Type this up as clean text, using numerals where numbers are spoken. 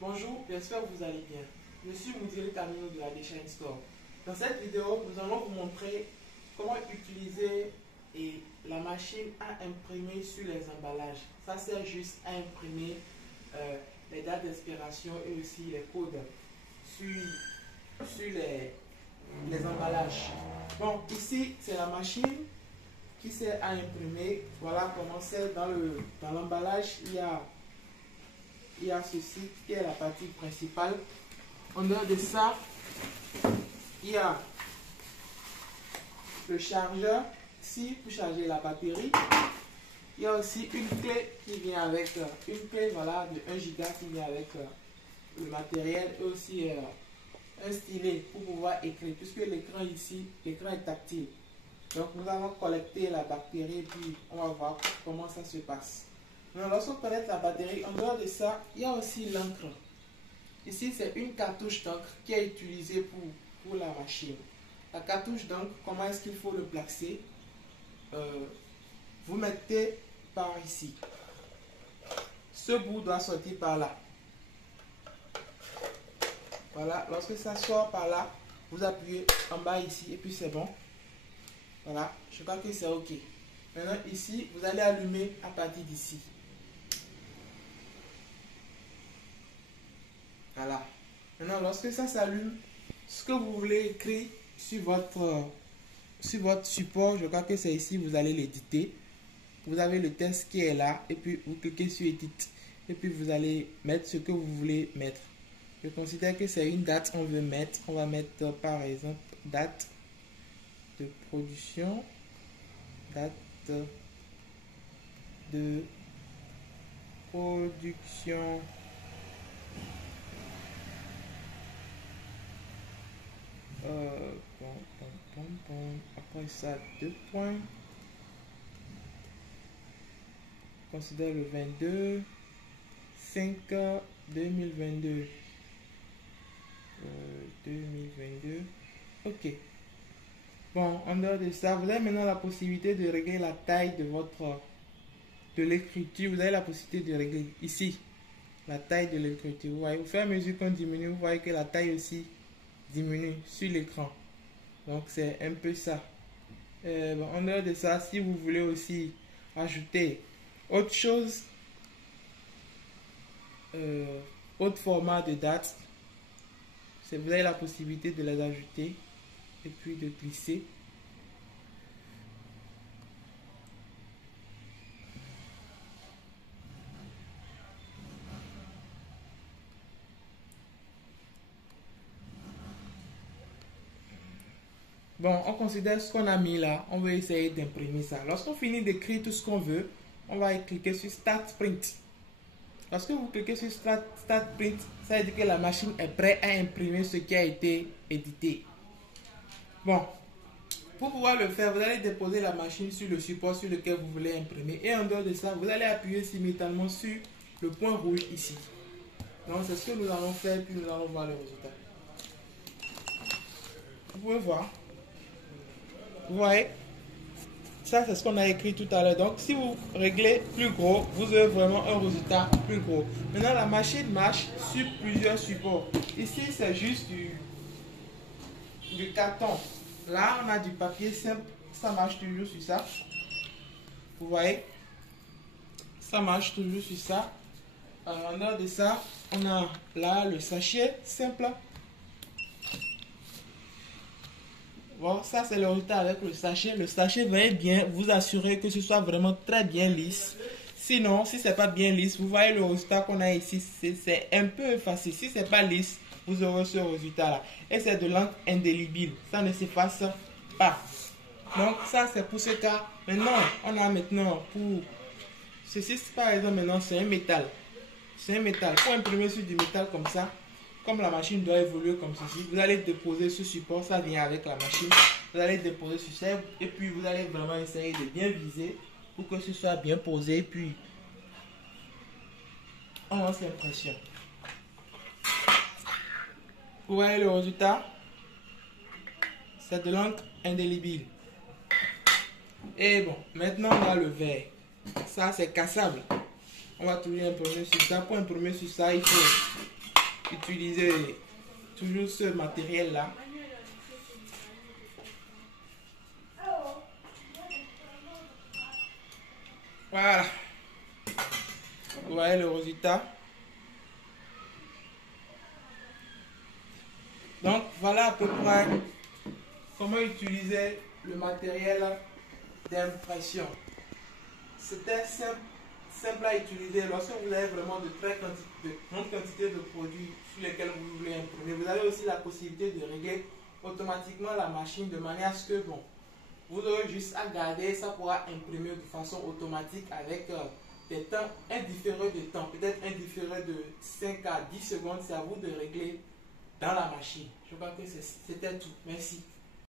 Bonjour, j'espère que vous allez bien. Je suis Moudiri Camino de la Design Store. Dans cette vidéo, nous allons vous montrer comment utiliser la machine à imprimer sur les emballages. Ça sert juste à imprimer les dates d'expiration et aussi les codes sur les emballages. Bon, ici, c'est la machine qui sert à imprimer. Voilà comment c'est dans l'emballage. Il y a ceci qui est la partie principale. En dehors de ça, il y a le chargeur ici pour charger la batterie. Il y a aussi une clé qui vient avec une clé voilà, de 1 Go qui vient avec le matériel et aussi un stylet pour pouvoir écrire puisque l'écran ici, l'écran est tactile. Donc nous allons collecter la batterie et puis on va voir comment ça se passe. Alors, lorsqu'on connecte la batterie, en dehors de ça, il y a aussi l'encre. Ici, c'est une cartouche d'encre qui est utilisée pour la machine. La cartouche d'encre, comment est-ce qu'il faut le placer? Vous mettez par ici. Ce bout doit sortir par là. Voilà, lorsque ça sort par là, vous appuyez en bas ici et puis c'est bon. Voilà, je crois que c'est OK. Maintenant, ici, vous allez allumer à partir d'ici. Voilà. Maintenant, lorsque ça s'allume, ce que vous voulez écrire sur votre support, je crois que c'est ici, vous allez l'éditer. Vous avez le texte qui est là et puis vous cliquez sur Edit. Et puis vous allez mettre ce que vous voulez mettre. Je considère que c'est une date qu'on veut mettre. On va mettre par exemple date de production, date de production. Après ça, 2 points. Considère le 22 5 2022. 2022. OK. Bon, en dehors de ça, vous avez maintenant la possibilité de régler la taille de l'écriture. Vous avez la possibilité de régler ici la taille de l'écriture. Vous voyez, au fur et à mesure qu'on diminue, vous voyez que la taille aussi diminue sur l'écran. Donc c'est un peu ça. Bon, en dehors de ça, si vous voulez aussi ajouter autre chose, autre format de date, vous avez la possibilité de les ajouter et puis de glisser. Bon, on considère ce qu'on a mis là. On va essayer d'imprimer ça. Lorsqu'on finit d'écrire tout ce qu'on veut, on va cliquer sur Start Print. Lorsque vous cliquez sur Start Print, ça veut dire que la machine est prête à imprimer ce qui a été édité. Bon, pour pouvoir le faire, vous allez déposer la machine sur le support sur lequel vous voulez imprimer. Et en dehors de ça, vous allez appuyer simultanément sur le point rouge ici. Donc, c'est ce que nous allons faire, puis nous allons voir le résultat. Vous pouvez voir. Vous voyez, ça c'est ce qu'on a écrit tout à l'heure. Donc si vous réglez plus gros, vous avez vraiment un résultat plus gros. Maintenant la machine marche sur plusieurs supports. Ici c'est juste du carton. Là on a du papier simple. Ça marche toujours sur ça. Vous voyez, ça marche toujours sur ça. En dehors de ça, on a là le sachet simple. Bon, ça c'est le résultat avec le sachet. Le sachet va bien vous assurer que ce soit vraiment très bien lisse. Sinon, si c'est pas bien lisse, vous voyez le résultat qu'on a ici, c'est un peu effacé. Si c'est pas lisse, vous aurez ce résultat là. Et c'est de l'encre indélébile. Ça ne s'efface pas. Donc ça c'est pour ce cas. Maintenant, on a maintenant pour ceci par exemple maintenant c'est un métal. C'est un métal. Pour imprimer sur du métal comme ça. Comme la machine doit évoluer comme ceci, vous allez déposer ce support, ça vient avec la machine. Vous allez déposer sur ça et puis vous allez vraiment essayer de bien viser pour que ce soit bien posé. Puis on lance l'impression. Vous voyez le résultat? C'est de l'encre indélébile. Et bon, maintenant on a le verre. Ça c'est cassable. On va toujours imprimer sur ça. Pour imprimer sur ça, il faut utiliser toujours ce matériel-là. Voilà. Vous voyez le résultat. Donc, voilà à peu près comment utiliser le matériel d'impression. C'était simple à utiliser lorsque vous avez vraiment de grandes quantités de produits sur lesquels vous voulez imprimer. Vous avez aussi la possibilité de régler automatiquement la machine de manière à ce que, bon, vous aurez juste à garder, ça pourra imprimer de façon automatique avec des temps indifférés de temps, peut-être indifférés de 5 à 10 secondes. C'est à vous de régler dans la machine. Je crois que c'était tout. Merci.